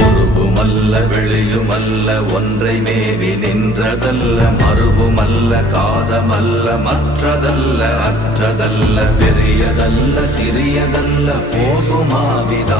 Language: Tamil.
உருவுமல்ல வெளியுமல்ல ஒன்றை மேவி நின்றதல்ல மறுவுமல்ல காதமல்ல மற்றதல்ல அற்றதல்ல பெரியதல்ல சிறியதல்ல போகுமாவித